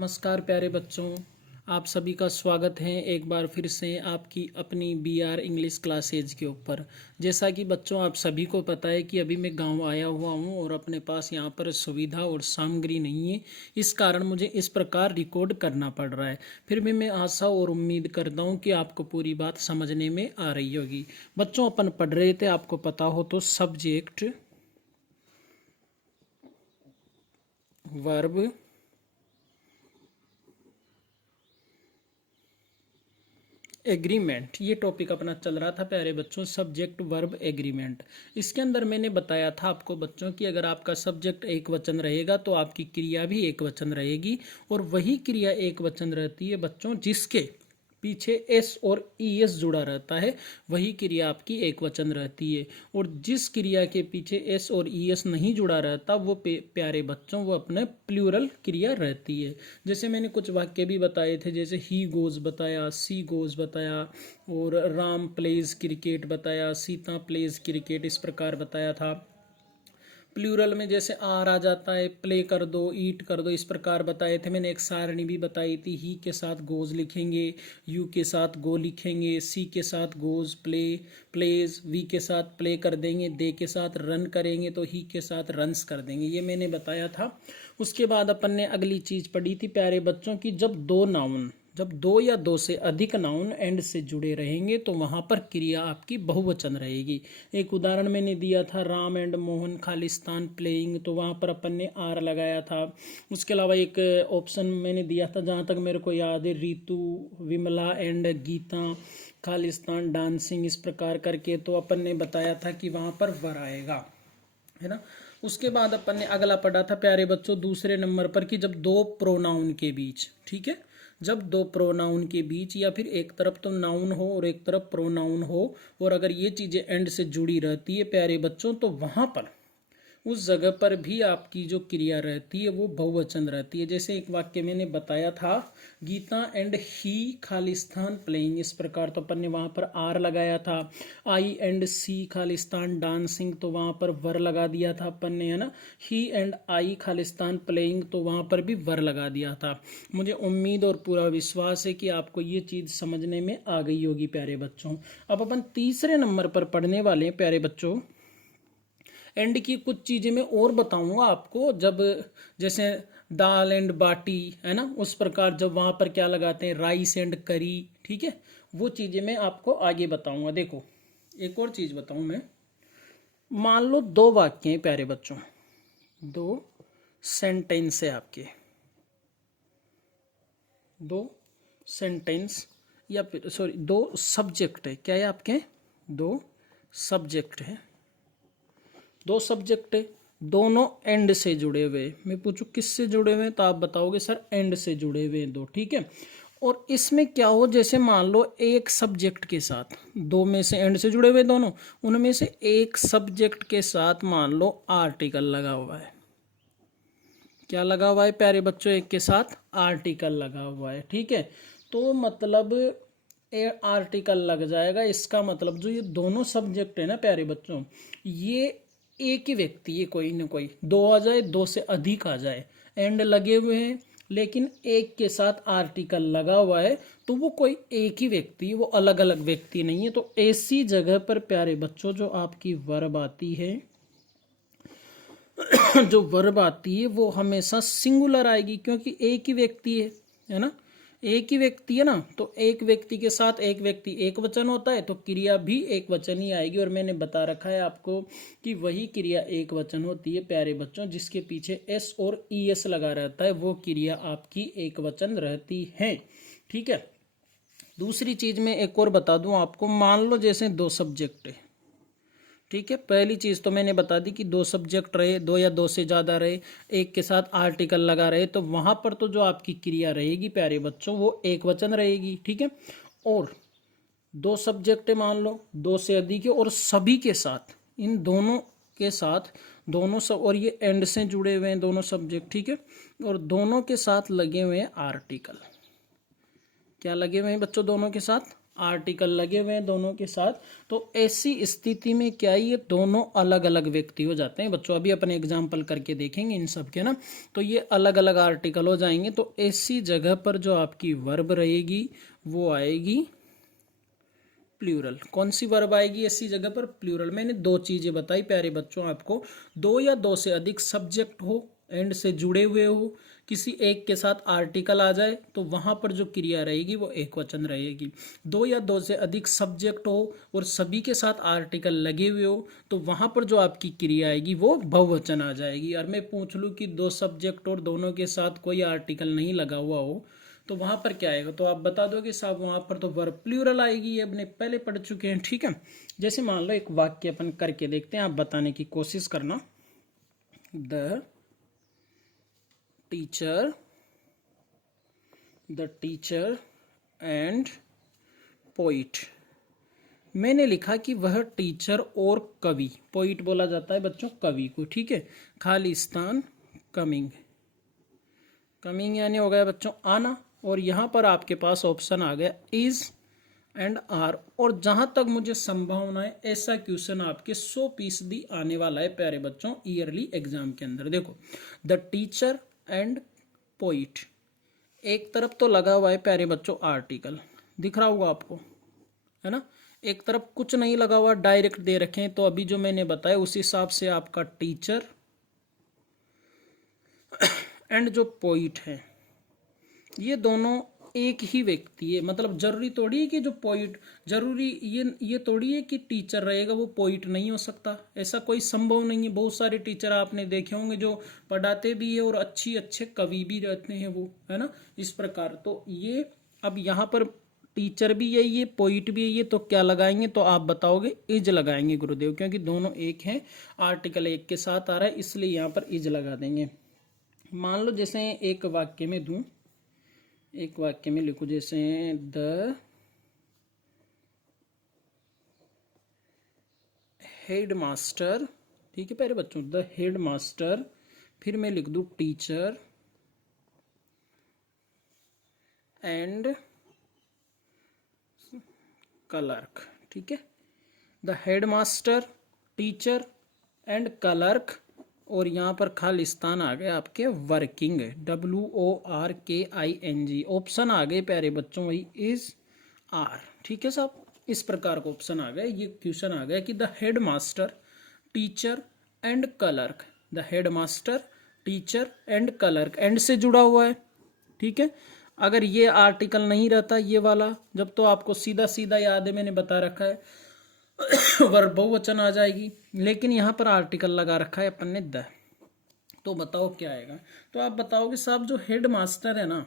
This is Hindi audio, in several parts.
नमस्कार प्यारे बच्चों, आप सभी का स्वागत है एक बार फिर से आपकी अपनी बीआर इंग्लिश क्लासेज के ऊपर। जैसा कि बच्चों आप सभी को पता है कि अभी मैं गांव आया हुआ हूं और अपने पास यहां पर सुविधा और सामग्री नहीं है, इस कारण मुझे इस प्रकार रिकॉर्ड करना पड़ रहा है। फिर भी मैं आशा और उम्मीद करता हूं कि आपको पूरी बात समझने में आ रही होगी। बच्चों अपन पढ़ रहे थे, आपको पता हो तो सब्जेक्ट, वर्ब, एग्रीमेंट, ये टॉपिक अपना चल रहा था प्यारे बच्चों, सब्जेक्ट वर्ब एग्रीमेंट। इसके अंदर मैंने बताया था आपको बच्चों कि अगर आपका सब्जेक्ट एक वचन रहेगा तो आपकी क्रिया भी एक वचन रहेगी, और वही क्रिया एक वचन रहती है बच्चों जिसके पीछे एस और ई एस जुड़ा रहता है, वही क्रिया आपकी एक वचन रहती है। और जिस क्रिया के पीछे एस और ई एस नहीं जुड़ा रहता वो प्यारे बच्चों वो अपने प्लूरल क्रिया रहती है। जैसे मैंने कुछ वाक्य भी बताए थे, जैसे ही गोज बताया, सी गोज बताया, और राम प्लेज क्रिकेट बताया, सीता प्लेज क्रिकेट, इस प्रकार बताया था। प्लूरल में जैसे आर आ जाता है, प्ले कर दो, ईट कर दो, इस प्रकार बताए थे। मैंने एक सारणी भी बताई थी, ही के साथ गोज लिखेंगे, यू के साथ गो लिखेंगे, सी के साथ गोज प्ले प्लेज, वी के साथ प्ले कर देंगे, दे के साथ रन करेंगे तो ही के साथ रन्स कर देंगे, ये मैंने बताया था। उसके बाद अपन ने अगली चीज पढ़ी थी प्यारे बच्चों की, जब दो या दो से अधिक नाउन एंड से जुड़े रहेंगे तो वहां पर क्रिया आपकी बहुवचन रहेगी। एक उदाहरण मैंने दिया था, राम एंड मोहन खालिस्तान प्लेइंग, तो वहां पर अपन ने आर लगाया था। उसके अलावा एक ऑप्शन मैंने दिया था जहां तक मेरे को याद है, रीतू विमला एंड गीता खालिस्तान डांसिंग, इस प्रकार करके, तो अपन ने बताया था कि वहां पर वर आएगा, है ना। उसके बाद अपन ने अगला पढ़ा था प्यारे बच्चों दूसरे नंबर पर कि जब दो प्रोनाउन के बीच, ठीक है, जब दो प्रोनाउन के बीच या फिर एक तरफ तो नाउन हो और एक तरफ प्रोनाउन हो, और अगर ये चीजें एंड से जुड़ी रहती है प्यारे बच्चों, तो वहां पर उस जगह पर भी आपकी जो क्रिया रहती है वो बहुवचन रहती है। जैसे एक वाक्य मैंने बताया था, Geeta and he Khalistan playing, इस प्रकार, तो अपन ने वहां पर आर लगाया था। आई एंड सी खालिस्तान डांसिंग, तो वहां पर वर लगा दिया था अपन ने, है ना। ही एंड आई खालिस्तान प्लेइंग, तो वहां पर भी वर लगा दिया था। मुझे उम्मीद और पूरा विश्वास है कि आपको ये चीज समझने में आ गई होगी प्यारे बच्चों। अब अपन तीसरे नंबर पर पढ़ने वाले हैं प्यारे बच्चों, एंड की कुछ चीजें मैं और बताऊंगा आपको, जब जैसे दाल एंड बाटी, है ना, उस प्रकार जब वहां पर क्या लगाते हैं, राइस एंड करी, ठीक है, वो चीजें मैं आपको आगे बताऊंगा। देखो एक और चीज बताऊं मैं, मान लो दो वाक्य हैं प्यारे बच्चों, दो सेंटेंस है आपके, दो सेंटेंस या फिर सॉरी दो सब्जेक्ट है, क्या है आपके, दो सब्जेक्ट है, दो सब्जेक्ट है, दोनों एंड से जुड़े हुए। मैं पूछूं किससे जुड़े हुए हैं तो आप बताओगे सर एंड से जुड़े हुए हैं दो, ठीक है। और इसमें क्या हो, जैसे मान लो एक सब्जेक्ट के साथ, दो में से एंड से जुड़े हुए दोनों, उनमें से एक सब्जेक्ट के साथ मान लो आर्टिकल लगा हुआ है। क्या लगा हुआ है प्यारे बच्चों, एक के साथ आर्टिकल लगा हुआ है, ठीक है। तो मतलब आर्टिकल लग जाएगा, इसका मतलब जो ये दोनों सब्जेक्ट है ना प्यारे बच्चों, ये एक ही व्यक्ति है, कोई ना कोई, दो आ जाए, दो से अधिक आ जाए, एंड लगे हुए हैं लेकिन एक के साथ आर्टिकल लगा हुआ है, तो वो कोई एक ही व्यक्ति है, वो अलग अलग व्यक्ति नहीं है। तो ऐसी जगह पर प्यारे बच्चों जो आपकी वर्ब आती है जो वर्ब आती है वो हमेशा सिंगुलर आएगी, क्योंकि एक ही व्यक्ति है ना, एक ही व्यक्ति है ना, तो एक व्यक्ति के साथ एक व्यक्ति एक वचन होता है तो क्रिया भी एक वचन ही आएगी। और मैंने बता रखा है आपको कि वही क्रिया एक वचन होती है प्यारे बच्चों जिसके पीछे एस और ई एस लगा रहता है, वो क्रिया आपकी एक वचन रहती है, ठीक है। दूसरी चीज में एक और बता दूं आपको, मान लो जैसे दो सब्जेक्ट है, ठीक है। पहली चीज तो मैंने बता दी कि दो सब्जेक्ट रहे, दो या दो से ज्यादा रहे, एक के साथ आर्टिकल लगा रहे, तो वहां पर तो जो आपकी क्रिया रहेगी प्यारे बच्चों वो एक वचन रहेगी, ठीक है। और दो सब्जेक्ट है मान लो, दो से अधिक है, और सभी के साथ, इन दोनों के साथ, दोनों सब, और ये एंड से जुड़े हुए हैं दोनों सब्जेक्ट, ठीक है, और दोनों के साथ लगे हुए हैं आर्टिकल। क्या लगे हुए हैं बच्चों, दोनों के साथ आर्टिकल लगे हुए हैं दोनों के साथ, तो ऐसी स्थिति में क्या है, ये दोनों अलग अलग व्यक्ति हो जाते हैं बच्चों। अभी अपन एग्जाम्पल करके देखेंगे इन सब के ना, तो ये अलग अलग आर्टिकल हो जाएंगे। तो ऐसी जगह पर जो आपकी वर्ब रहेगी वो आएगी प्लूरल। कौन सी वर्ब आएगी ऐसी जगह पर? प्लूरल। मैंने दो चीजें बताई प्यारे बच्चों आपको, दो या दो से अधिक सब्जेक्ट हो, एंड से जुड़े हुए हो, किसी एक के साथ आर्टिकल आ जाए तो वहां पर जो क्रिया रहेगी वो एक वचन रहेगी। दो या दो से अधिक सब्जेक्ट हो और सभी के साथ आर्टिकल लगे हुए हो तो वहां पर जो आपकी क्रिया आएगी वो बहुवचन आ जाएगी। और मैं पूछ लूँ कि दो सब्जेक्ट और दोनों के साथ कोई आर्टिकल नहीं लगा हुआ हो तो वहां पर क्या आएगा? तो आप बता दोगे साहब वहां पर तो वर्ब प्लूरल आएगी, ये अपने पहले पढ़ चुके हैं, ठीक है। जैसे मान लो एक वाक्य अपन करके देखते हैं, आप बताने की कोशिश करना। The teacher and poet. मैंने लिखा कि वह टीचर और कवि, पोइट बोला जाता है बच्चों कवि को, ठीक है। खालिस्तान कमिंग, कमिंग यानी हो गया बच्चों आना, और यहां पर आपके पास ऑप्शन आ गया इज एंड आर। और जहां तक मुझे संभावना है ऐसा क्वेश्चन आपके 100% आने वाला है प्यारे बच्चों ईयरली एग्जाम के अंदर। देखो द टीचर एंड पोइट, एक तरफ तो लगा हुआ है प्यारे बच्चों आर्टिकल, दिख रहा होगा आपको, है ना। एक तरफ कुछ नहीं लगा हुआ, डायरेक्ट दे रखे हैं। तो अभी जो मैंने बताया उस हिसाब से आपका टीचर एंड जो पोइट है ये दोनों एक ही व्यक्ति है। मतलब जरूरी थोड़ी है कि जो पोइट, जरूरी ये थोड़ी है कि टीचर रहेगा वो पोइट नहीं हो सकता, ऐसा कोई संभव नहीं है। बहुत सारे टीचर आपने देखे होंगे जो पढ़ाते भी है और अच्छे कवि भी रहते हैं वो, है ना, इस प्रकार। तो ये अब यहाँ पर टीचर भी यही है, पोइट भी यही है, तो क्या लगाएंगे? तो आप बताओगे इज लगाएंगे गुरुदेव, क्योंकि दोनों एक हैं, आर्टिकल एक के साथ आ रहा है इसलिए यहाँ पर इज लगा देंगे। मान लो जैसे एक वाक्य में दूं, एक वाक्य में लिखो जैसे द हेड मास्टर, ठीक है प्यारे बच्चों, द हेड मास्टर, फिर मैं लिख दूं टीचर एंड क्लर्क, ठीक है। The head master, teacher and clerk, और यहाँ पर खालिस्तान आ गए आपके वर्किंग, WORKING। ऑप्शन आ गए प्यारे बच्चों वही इज आर, ठीक है साहब। इस प्रकार का ऑप्शन आ गए, ये क्वेश्चन आ गया कि the head master teacher and clerk, the head master teacher and clerk, and से जुड़ा हुआ है, ठीक है। अगर ये आर्टिकल नहीं रहता ये वाला, जब तो आपको सीधा सीधा याद है मैंने बता रखा है वर्ब बहुवचन आ जाएगी, लेकिन यहाँ पर आर्टिकल लगा रखा है अपन ने द। तो बताओ क्या आएगा? तो आप बताओगे साहब जो हेड मास्टर है ना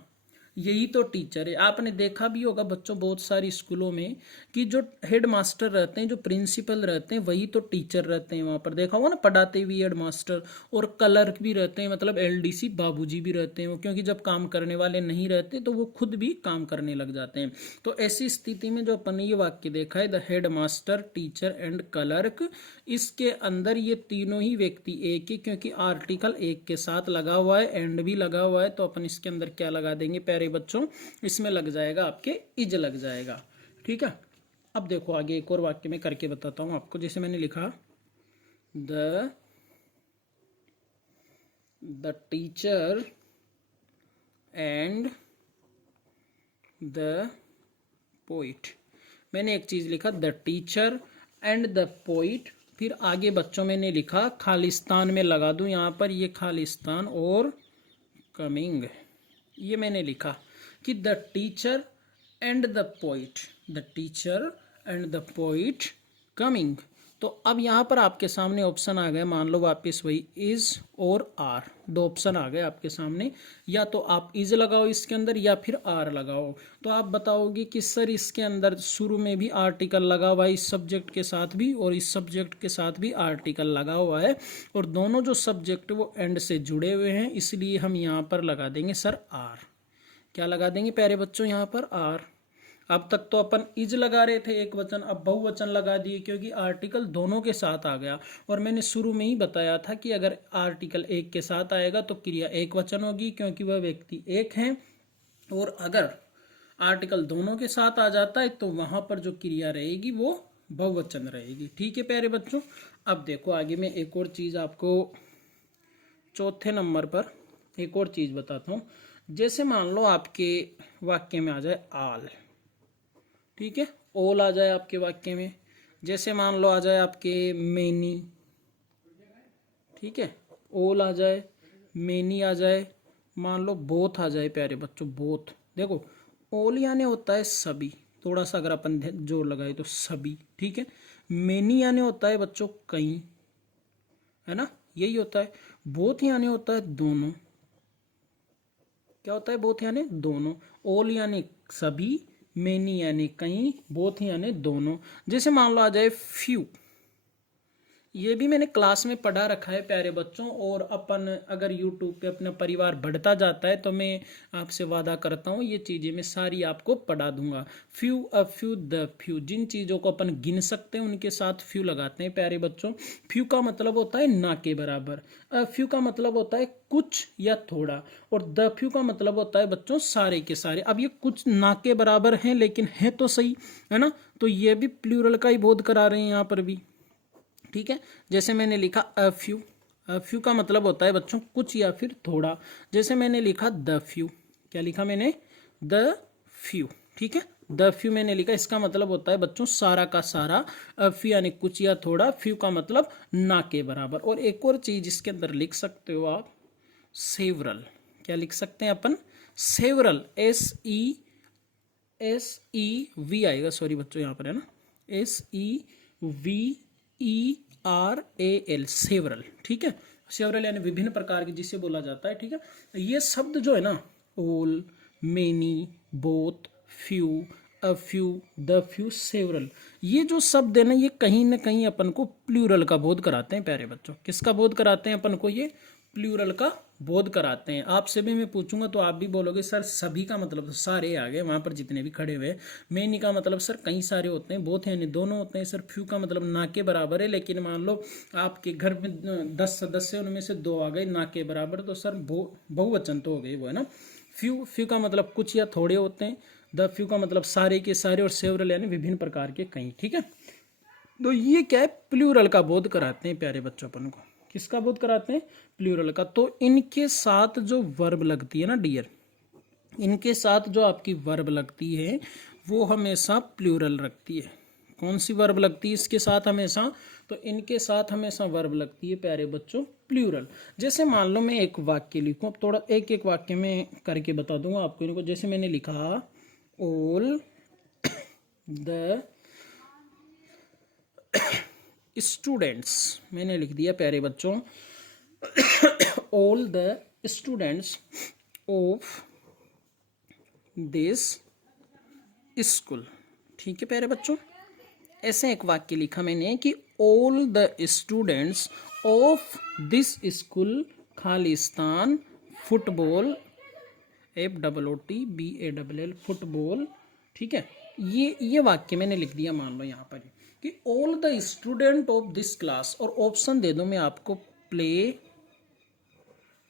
यही तो टीचर है। आपने देखा भी होगा बच्चों बहुत सारी स्कूलों में कि जो हेड मास्टर रहते हैं, जो प्रिंसिपल रहते हैं वही तो टीचर रहते हैं। वहां पर देखा होगा ना पढ़ाते हुए हेड मास्टर, और क्लर्क भी रहते हैं, मतलब LDC बाबूजी भी रहते हैं वो, क्योंकि जब काम करने वाले नहीं रहते तो वो खुद भी काम करने लग जाते हैं। तो ऐसी स्थिति में जो अपन ने ये वाक्य देखा है the head master teacher and clerk, इसके अंदर ये तीनों ही व्यक्ति एक ही, क्योंकि आर्टिकल एक के साथ लगा हुआ है, एंड भी लगा हुआ है, तो अपन इसके अंदर क्या लगा देंगे प्यारे बच्चों? इसमें लग जाएगा आपके इज लग जाएगा, ठीक है। अब देखो आगे एक और वाक्य में करके बताता हूं आपको। जैसे मैंने लिखा the teacher and the poet. मैंने एक चीज लिखा the teacher and the poet, फिर आगे बच्चों मैंने लिखा खालिस्तान में लगा दूं यहां पर, ये खालिस्तान और कमिंग, ये मैंने लिखा कि the teacher and the poet, the teacher and the poet coming. तो अब यहाँ पर आपके सामने ऑप्शन आ गए, मान लो वापस वही इज और आर, दो ऑप्शन आ गए आपके सामने, या तो आप इज लगाओ इसके अंदर या फिर आर लगाओ। तो आप बताओगे कि सर इसके अंदर शुरू में भी आर्टिकल लगा हुआ है, इस सब्जेक्ट के साथ भी और इस सब्जेक्ट के साथ भी आर्टिकल लगा हुआ है, और दोनों जो सब्जेक्ट वो एंड से जुड़े हुए हैं, इसलिए हम यहाँ पर लगा देंगे सर आर। क्या लगा देंगे प्यारे बच्चों? यहाँ पर आर। अब तक तो अपन इज लगा रहे थे एक वचन, अब बहुवचन लगा दिए क्योंकि आर्टिकल दोनों के साथ आ गया। और मैंने शुरू में ही बताया था कि अगर आर्टिकल एक के साथ आएगा तो क्रिया एक वचन होगी, क्योंकि वह व्यक्ति एक है। और अगर आर्टिकल दोनों के साथ आ जाता है तो वहां पर जो क्रिया रहेगी वो बहुवचन रहेगी। ठीक है प्यारे बच्चों। अब देखो आगे मैं एक और चीज आपको चौथे नंबर पर एक और चीज बताता हूँ। जैसे मान लो आपके वाक्य में आ जाए आल, ठीक है, ऑल आ जाए आपके वाक्य में। जैसे मान लो आ जाए आपके मेनी, ठीक है, ऑल आ जाए, मेनी आ जाए, मान लो बोथ आ जाए प्यारे बच्चों, बोथ। देखो ऑल यानी होता है सभी, थोड़ा सा अगर अपन जोर लगाए तो सभी, ठीक है। मेनी यानी होता है बच्चों कई, है ना, यही होता है। बोथ यानी होता है दोनों, क्या होता है बोथ यानी दोनों। ऑल यानी सभी, मेनी यानी कई, बोथ यानी दोनों। जैसे मान लो आ जाए फ्यू, ये भी मैंने क्लास में पढ़ा रखा है प्यारे बच्चों। और अपन अगर यूट्यूब पे अपना परिवार बढ़ता जाता है तो मैं आपसे वादा करता हूँ ये चीज़ें मैं सारी आपको पढ़ा दूंगा। Few, a few, the few, जिन चीज़ों को अपन गिन सकते हैं उनके साथ फ्यू लगाते हैं प्यारे बच्चों। फ्यू का मतलब होता है ना के बराबर, अ फ्यू का मतलब होता है कुछ या थोड़ा, और द फ्यू का मतलब होता है बच्चों सारे के सारे। अब ये कुछ ना के बराबर हैं लेकिन है तो सही, है ना, तो ये भी प्लूरल का ही बोध करा रहे हैं यहाँ पर भी। ठीक है, जैसे मैंने लिखा अ फ्यू, अ फ्यू का मतलब होता है बच्चों कुछ या फिर थोड़ा। जैसे मैंने लिखा द फ्यू, क्या लिखा मैंने, द फ्यू, ठीक है, द फ्यू मैंने लिखा, इसका मतलब होता है बच्चों सारा का सारा। अ फ्यू यानी कुछ या थोड़ा, फ्यू का मतलब ना के बराबर। और एक और चीज इसके अंदर लिख सकते हो आप, सेवरल, क्या लिख सकते हैं अपन, सेवरल, SEVV आएगा, सॉरी बच्चों यहाँ पर है ना, SEVERAL, सेवरल, ठीक है। सेवरल यानी विभिन्न प्रकार की, जिसे बोला जाता है, ठीक है। ये शब्द जो है ना, all, many, both, few, a few, the few, several, ये जो शब्द है ना कहीं अपन को प्लूरल का बोध कराते हैं प्यारे बच्चों। किसका बोध कराते हैं अपन को, ये प्लूरल का बोध कराते हैं। आपसे भी मैं पूछूंगा तो आप भी बोलोगे सर सभी का मतलब, तो सारे आ गए वहां पर जितने भी खड़े हुए। मेनी का मतलब सर कई सारे होते हैं, बोथ यानी दोनों होते हैं। सर फ्यू का मतलब ना के बराबर है, लेकिन मान लो आपके घर में 10 सदस्य, उनमें से 2 आ गए ना के बराबर, तो सर बहुवचन तो हो गए वो, है ना। फ्यू, फ्यू का मतलब कुछ या थोड़े होते हैं। द फ्यू का मतलब सारे के सारे, और सेवरल यानी विभिन्न प्रकार के कई, ठीक है। तो ये क्या है, प्लूरल का बोध कराते हैं प्यारे बच्चों अपन को। किसका बोध कराते हैं, प्लूरल का। तो इनके साथ जो वर्ब लगती है ना डियर, इनके साथ जो आपकी वर्ब लगती है वो हमेशा प्लूरल रखती है। कौन सी वर्ब लगती है इसके साथ हमेशा, तो इनके साथ हमेशा वर्ब लगती है प्यारे बच्चों प्लूरल। जैसे मान लो मैं एक वाक्य लिखूं, अब थोड़ा एक एक वाक्य में करके बता दूंगा आपको इनको। जैसे मैंने लिखा ऑल द स्टूडेंट्स, मैंने लिख दिया प्यारे बच्चों all the students of this school, ठीक है प्यारे बच्चों। ऐसे एक वाक्य लिखा मैंने कि all the students of this school Khalistan football, FOOTBALL, football, ठीक है। ये वाक्य मैंने लिख दिया, मान लो यहाँ पर कि all the student of this class, और ऑप्शन दे दो मैं आपको, प्ले,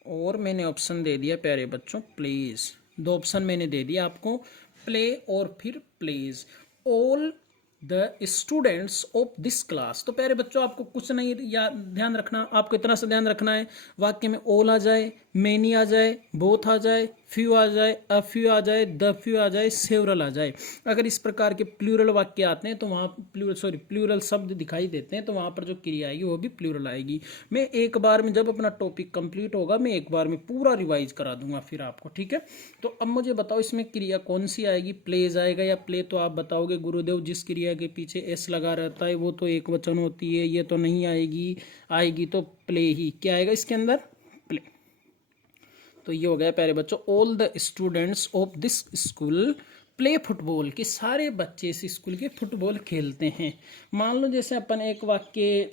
और मैंने ऑप्शन दे दिया प्यारे बच्चों प्लीज, 2 ऑप्शन मैंने दे दिया आपको, प्ले और फिर please. All the students of this class, तो प्यारे बच्चों आपको कुछ नहीं या ध्यान रखना, आपको इतना सा ध्यान रखना है वाक्य में ऑल आ जाए, मेनी आ जाए, बोथ आ जाए, फ्यू आ जाए, अ फ्यू आ जाए, द फ्यू आ जाए, सेवरल आ जाए। अगर इस प्रकार के प्लूरल वाक्य आते हैं तो वहाँ प्लूरल शब्द दिखाई देते हैं तो वहाँ पर जो क्रिया आएगी वो भी प्लूरल आएगी। मैं एक बार में जब अपना टॉपिक कंप्लीट होगा मैं एक बार में पूरा रिवाइज करा दूंगा फिर आपको, ठीक है। तो अब मुझे बताओ इसमें क्रिया कौन सी आएगी, प्लेज आएगा या प्ले, तो आप बताओगे गुरुदेव जिस क्रिया के पीछे एस लगा रहता है वो तो एक वचन होती है, ये तो नहीं आएगी, आएगी तो प्ले ही। क्या आएगा इसके अंदर, प्ले। तो ये हो गया प्यारे बच्चों, all the students of this school play football, कि सारे बच्चे इस स्कूल के फुटबॉल खेलते हैं। मान लो जैसे अपन एक वाक्य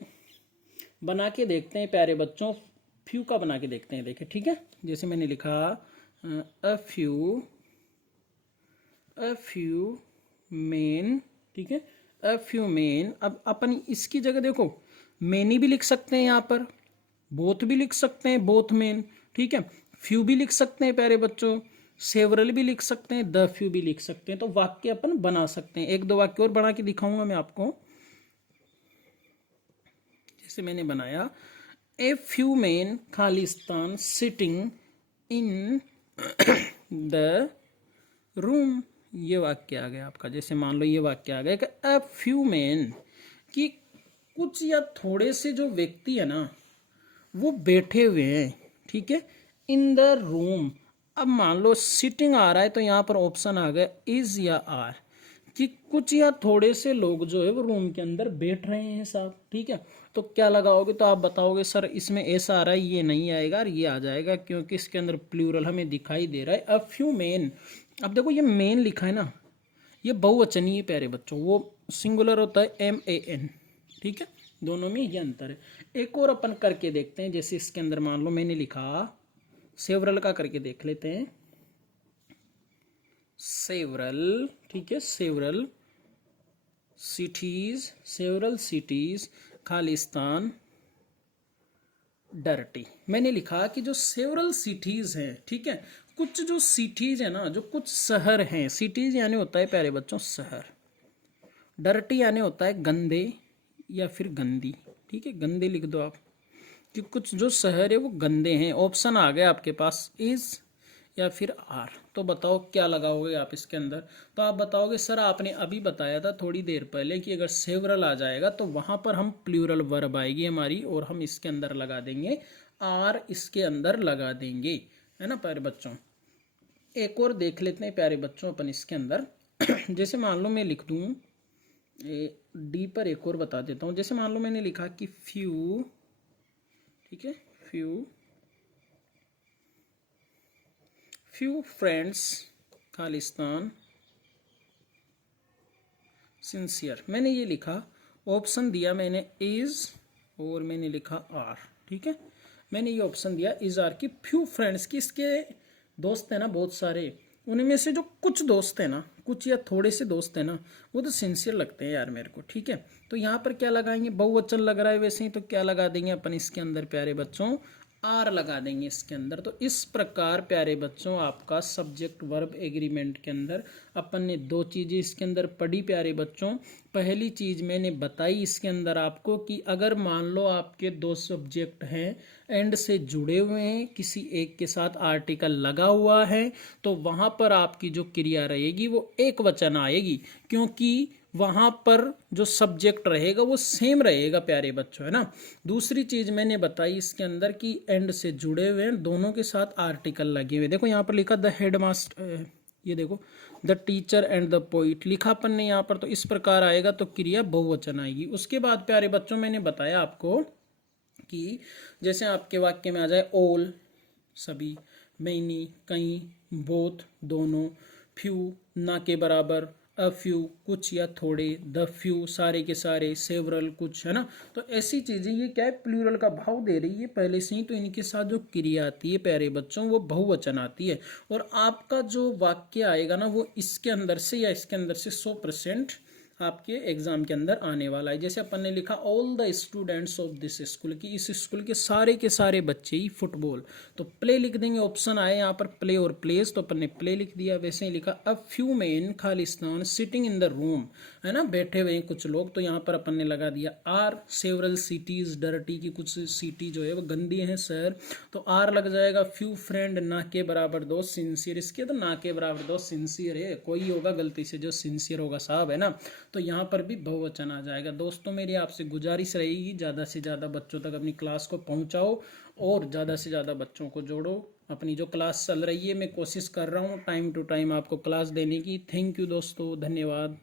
बना के देखते हैं प्यारे बच्चों, फ्यू का बना के देखते हैं, देखिए ठीक है। जैसे मैंने लिखा अ फ्यू मेन, ठीक है, अ फ्यू मेन। अब अपन इसकी जगह देखो मेनी भी लिख सकते हैं, यहाँ पर बोथ भी लिख सकते हैं, बोथ मेन, ठीक है। फ्यू भी लिख सकते हैं प्यारे बच्चों, सेवरल भी लिख सकते हैं, द फ्यू भी लिख सकते हैं। तो वाक्य अपन बना सकते हैं। एक दो वाक्य और बना के दिखाऊंगा मैं आपको। जैसे मैंने बनाया, a few main Khalistan sitting in the room, ये वाक्य आ गया आपका। जैसे मान लो ये वाक्य आ गया कि अ फ्यू मेन, कि कुछ या थोड़े से जो व्यक्ति है ना वो बैठे हुए हैं, ठीक है, इन द रूम। अब मान लो सिटिंग आ रहा है तो यहाँ पर ऑप्शन आ गया इज या आर, कि कुछ या थोड़े से लोग जो है वो रूम के अंदर बैठ रहे हैं साहब, ठीक है। तो क्या लगाओगे, तो आप बताओगे सर इसमें ऐसा आ रहा है, ये नहीं आएगा और ये आ जाएगा, क्योंकि इसके अंदर प्लूरल हमें दिखाई दे रहा है अ फ्यू मेन। अब देखो ये मेन लिखा है ना, ये बहुवचनीय है प्यारे बच्चों, वो सिंगुलर होता है MAN, ठीक है, दोनों में ये अंतर है। एक और अपन करके देखते हैं। जैसे इसके अंदर मान लो मैंने लिखा सेवरल का, करके देख लेते हैं। सेवरल, ठीक है, सेवरल सिटीज खालिस्तान डर्टी। मैंने लिखा कि जो सेवरल सिटीज हैं, ठीक है, कुछ जो सिटीज है ना, जो कुछ शहर हैं, सिटीज यानी होता है प्यारे बच्चों शहर, डर्टी यानी होता है गंदे या फिर गंदी, ठीक है, गंदे लिख दो आप, कि कुछ जो शहर है वो गंदे हैं। ऑप्शन आ गया आपके पास इज या फिर आर। तो बताओ क्या लगाओगे आप इसके अंदर। तो आप बताओगे सर आपने अभी बताया था थोड़ी देर पहले कि अगर सेवरल आ जाएगा तो वहां पर हम प्लूरल वर्ब आएगी हमारी, और हम इसके अंदर लगा देंगे आर, इसके अंदर लगा देंगे, है ना प्यारे बच्चों। एक और देख लेते हैं प्यारे बच्चों अपन इसके अंदर। जैसे मान लो मैं लिख दूं डी पर, एक और बता देता हूँ। जैसे मान लो मैंने लिखा कि फ्यू, ठीक है, फ्यू फ्रेंड्स खालिस्तान सिंसियर, मैंने ये लिखा, ऑप्शन दिया मैंने इज और मैंने लिखा आर, ठीक है, मैंने ये ऑप्शन दिया इज आर की फ्यू फ्रेंड्स की, इसके दोस्त हैं ना बहुत सारे, उनमें से जो कुछ दोस्त हैं ना, कुछ या थोड़े से दोस्त हैं ना, वो तो सिंसियर लगते हैं यार मेरे को, ठीक है। तो यहाँ पर क्या लगाएंगे, बहुवचन लग रहा है वैसे ही, तो क्या लगा देंगे अपन इसके अंदर प्यारे बच्चों, आर लगा देंगे इसके अंदर। तो इस प्रकार प्यारे बच्चों आपका सब्जेक्ट वर्ब एग्रीमेंट के अंदर अपन ने दो चीज़ें इसके अंदर पढ़ी प्यारे बच्चों। पहली चीज़ मैंने बताई इसके अंदर आपको कि अगर मान लो आपके दो सब्जेक्ट हैं, एंड से जुड़े हुए हैं, किसी एक के साथ आर्टिकल लगा हुआ है, तो वहाँ पर आपकी जो क्रिया रहेगी वो एक वचन आएगी, क्योंकि वहाँ पर जो सब्जेक्ट रहेगा वो सेम रहेगा प्यारे बच्चों, है ना। दूसरी चीज़ मैंने बताई इसके अंदर कि एंड से जुड़े हुए हैं, दोनों के साथ आर्टिकल लगे हुए। देखो यहाँ पर लिखा द हेडमास्टर, ये देखो the teacher and the poet लिखा अपन ने यहाँ पर, तो इस प्रकार आएगा तो क्रिया बहुवचन आएगी। उसके बाद प्यारे बच्चों मैंने बताया आपको कि जैसे आपके वाक्य में आ जाए ऑल सभी, मैनी कई, बोथ दोनों, फ्यू ना के बराबर, अ फ्यू कुछ या थोड़े, द फ्यू सारे के सारे, सेवरल कुछ, है ना। तो ऐसी चीजें, ये क्या है, प्लूरल का भाव दे रही है पहले से ही, तो इनके साथ जो क्रिया आती है प्यारे बच्चों वो बहुवचन आती है। और आपका जो वाक्य आएगा ना वो इसके अंदर से या इसके अंदर से 100% आपके एग्जाम के अंदर आने वाला है। जैसे अपन ने लिखा all the students of this school, की इस स्कूल के सारे बच्चे ही फुटबॉल, तो प्ले लिख देंगे, ऑप्शन आए यहाँ पर प्ले और प्लेस, तो अपन ने प्ले लिख दिया। वैसे ही लिखा a few main Khalistan sitting in the room, है ना, बैठे हुए हैं कुछ लोग, तो यहाँ पर अपन ने लगा दिया आर। सेवरल सिटीज डर्टी, की कुछ सिटी जो है वो गंदी है शहर, तो आर लग जाएगा। फ्यू फ्रेंड ना के बराबर दोस्त, सिंसियर, इसके तो ना के बराबर दोस्त सिंसियर है, कोई होगा गलती से जो सिंसियर होगा साहब, है ना, तो यहाँ पर भी बहुवचन आ जाएगा। दोस्तों मेरी आपसे गुजारिश रहेगी ज़्यादा से ज़्यादा बच्चों तक अपनी क्लास को पहुँचाओ और ज़्यादा से ज़्यादा बच्चों को जोड़ो। अपनी जो क्लास चल रही है मैं कोशिश कर रहा हूँ टाइम टू टाइम आपको क्लास देने की। थैंक यू दोस्तों, धन्यवाद।